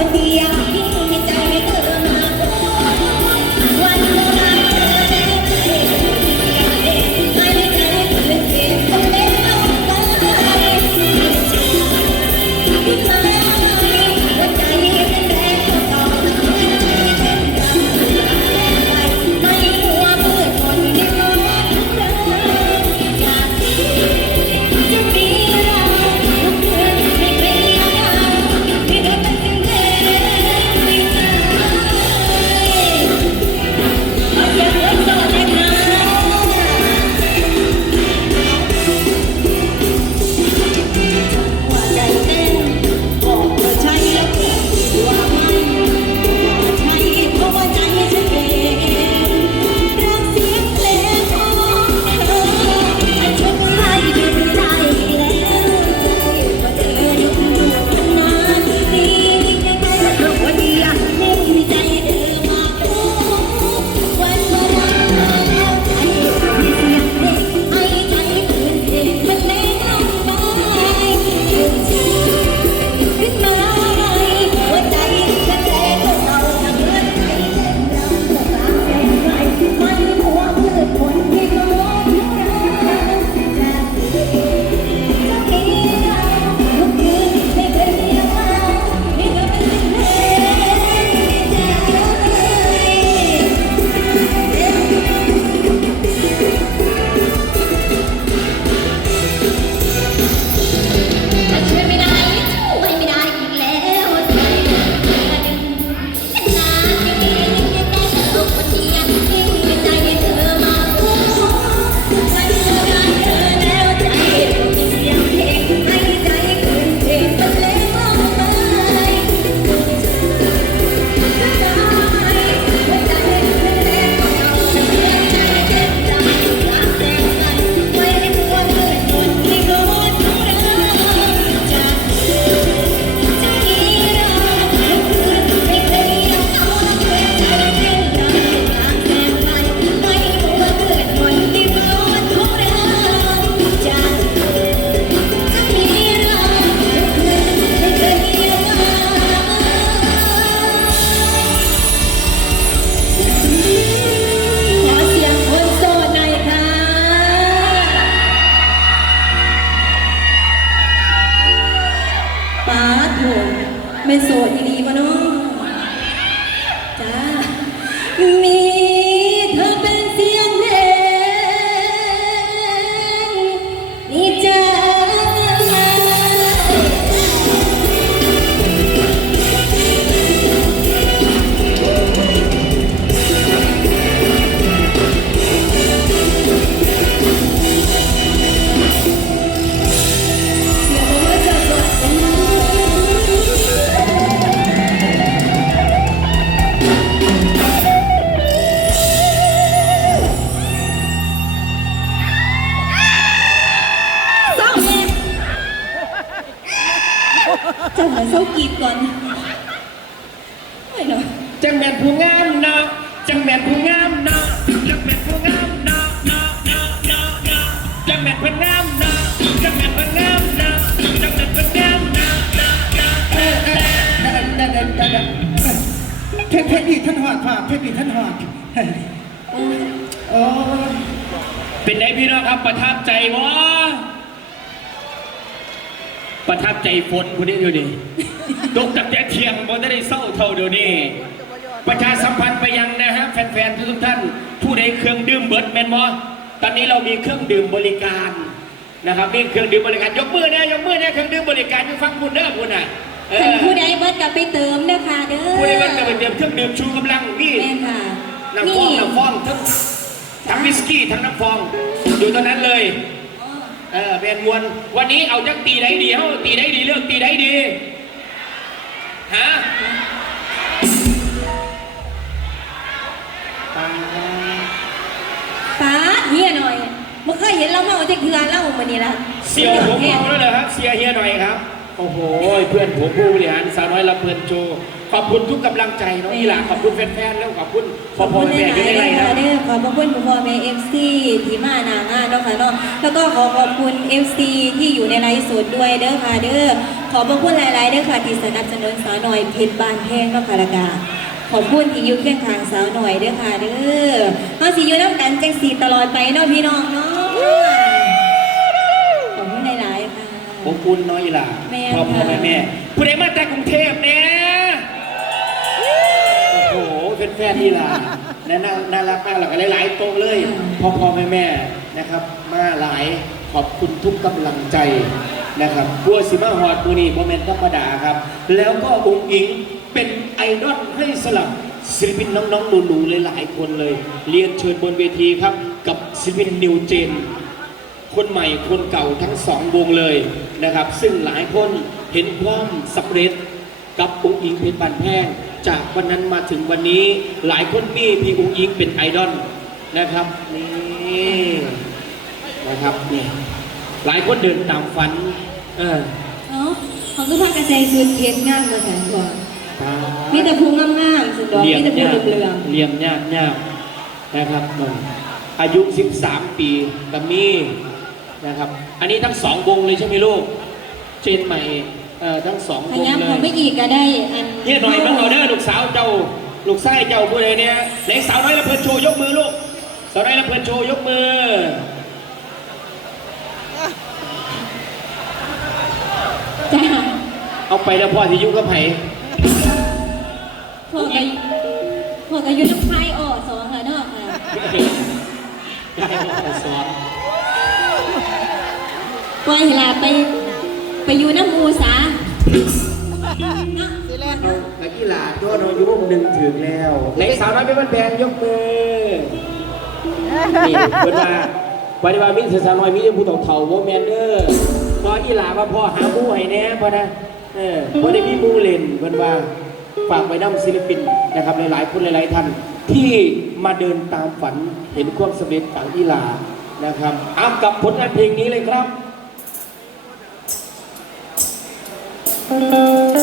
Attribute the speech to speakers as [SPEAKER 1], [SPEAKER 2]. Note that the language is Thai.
[SPEAKER 1] คนเดียว กรีดก่อนไม่เนาะจังแม่น
[SPEAKER 2] ผู้งามเนาะจังแม่นผู้งามเนาะจังแม่นผู้งามเนาะเนาะเนาะเนาะเนาะจังแม่นผู้งามเนาะจังแม่นผู้งามเนาะจังแม่นผู้งามเนาะเนาะเนาะเออเออเออเออเออเออเออเทพเทพอีท่านหอดผ่าเทพอีท่านหอดโอ้เป็นไงพี่น้องครับประทับใจวะ ประทับใจฝนคนนี้อยู่นี่ตกจากแต่เที่ยงบนได้เศร้าเท่าเดี๋ยวนี้ ประชาสัมพันธ์ไปยังนะฮะแฟนๆทุกท่าน ผู้ใดเครื่องดื่มเบิร์ดแมนมอตอนนี้เรามีเครื่องดื่มบริการนะครับมีเครื่องดื่มบริการยกมือนะยกมือนะเครื่องดื่มบริการอยู่ฟังคุณเด้อคุณน่ะเอ
[SPEAKER 1] ท่าน
[SPEAKER 2] อ
[SPEAKER 1] ผู้ใดเบิดกลับไปเติมเด้อค่ะเด้อ
[SPEAKER 2] ผู้ใดมันจะไปเตรียมเครื่องดื่มชูกำลังนี่
[SPEAKER 1] แม่ค่ะ
[SPEAKER 2] น้ำฟองน้ำฟองทั้งทั้งวิสกี้ทั้งน้ำฟองอยู่ตรงนั้นเลย เออเป็นมวลวันนี้เอาจักตีได้ดีเฮ้าตีได้ดีเลือกตีได้ดีฮะ
[SPEAKER 1] ป้าดเฮียหน่อยบ่เคยเห็นเราเมาจะเกลือเล่ามานี่ละ
[SPEAKER 2] เสียวผมเมาแล้วเหรอครับเสียเฮียหน่อยครับขโอ้โห เพื่อนผมผู้บริหารสาวน้อยลำเพลินโชว์ ขอบคุณทุกกำลังใจน้องอีหลาขอบคุณแฟนๆแล้วขอบคุณพ่อพ่อแม่ๆอยู่ในไรนะ
[SPEAKER 1] เด้อขอบพระคุณพ่อแม่เอฟซีที่มาหนางานเนาะค่ะเนาะแล้วก็ขอขอบคุณเอฟซีที่อยู่ในไลฟ์สดด้วยเด้อค่ะเด้อขอบพระคุณหลายๆเด้อค่ะที่สนับสนุนสาวหน่อยเพชรบานแพงเนาะค่ะและกาขอบคุณที่อยู่เคียงข้างสาวหน่อยเด้อค่ะเด้อเฮาสิอยู่นำกันจังสีตลอดไปเนาะพี่น้องเนาะขอบคุณหลายๆค่ะ
[SPEAKER 2] ผมคุณน้อยอีหลา
[SPEAKER 1] แม่
[SPEAKER 2] พ่อพ่อ
[SPEAKER 1] ค่ะ
[SPEAKER 2] แม่แม่ผู้ใดมาจากกรุงเทพเนี่ยโอ้โหเป็น แฟนอีหลาและน่าน่ารักมากหลากหลายๆโต๊ะเลยพ่อพ่อแม่แม่นะครับ มาหลายขอบคุณทุกกำลังใจนะครับบัวสิมาฮอดปูนี่โมเมนต์ธรรมดาครับ แล้วก็องค์อิงเป็นไอดอลให้สลับศิลปินน้องๆหนูๆหลายๆคนเลย เรียนเชิญบนเวทีครับ กับศิลปินนิวเจน คนใหม่คนเก่าทั้งสองวงเลยนะครับ ซึ่งหลายคนเห็นความสำเร็จกับองค์อิงเพชรบันแพง จากวันนั้นมาถึงวันนี้หลายคนมีพี่องค์อิงเป็นไอดอลนะครับนี่นะครับนี่หลายคนเดินตามฝัน เออ
[SPEAKER 1] เนาะเขาก็พากันใส่ชุดเพชรงามมาแสนกว่า
[SPEAKER 2] ตา
[SPEAKER 1] มีแต่พุงงามๆสุดดอก
[SPEAKER 2] เรีย
[SPEAKER 1] มี
[SPEAKER 2] ม
[SPEAKER 1] แต่พุง
[SPEAKER 2] ยาก
[SPEAKER 1] เหลือง
[SPEAKER 2] เรียมยากยากนะครับนนอายุ 13 ปีกัมีนะครับ อันนี้ทั้งสองวงเลยใช่ไหมลูก เจนใหม่ เอ่อทั้งสอง
[SPEAKER 1] ๆพ
[SPEAKER 2] วง
[SPEAKER 1] ยายาม
[SPEAKER 2] เล
[SPEAKER 1] เขา
[SPEAKER 2] ย
[SPEAKER 1] ไม่อีกก็ได้อัน
[SPEAKER 2] เนี่ยหน่อยบ้างเอาเด้อลูกสาวเจ้าลูกชายเจ้าผู้ใดเนี่ยไหนสาวน้อยละเพลินโชว์ยกมือลูกสาวน้อยละเพลินโชว์ยกมือ
[SPEAKER 1] จ้า
[SPEAKER 2] เอาไปแล้วพ่อที่อยุ่กับไผ่
[SPEAKER 1] พวกกันพวกกันอยู่น้ำไผ่ออสองค่ะเนาะค่ะ
[SPEAKER 2] ให้พ่อสอน
[SPEAKER 1] ปล่อยให้หลาไป ไปอยู่น้ำมูสา
[SPEAKER 2] นักกีฬาตัวน้อยอยู่งหนึ่งถึงแล้วไหนสาวน้อยเป็นบ้านแพงยกมือนี่เพิ่นว่าวันนี้ว่ามีสาวน้อยมีผู้เฒ่าเฒ่าโวแมนเดอร์พออีหลาว่าพ่อหาหมู่ให้แน่พ่อนะเออบ่ได้มีหมู่เล่นเพิ่นว่าฝากไว้นำศิลปินนะครับหลายๆคนหลายๆท่านที่มาเดินตามฝันเห็นความสำเร็จของอีหลานะครับเอากับผลงานเพลงนี้เลยครับ
[SPEAKER 1] เ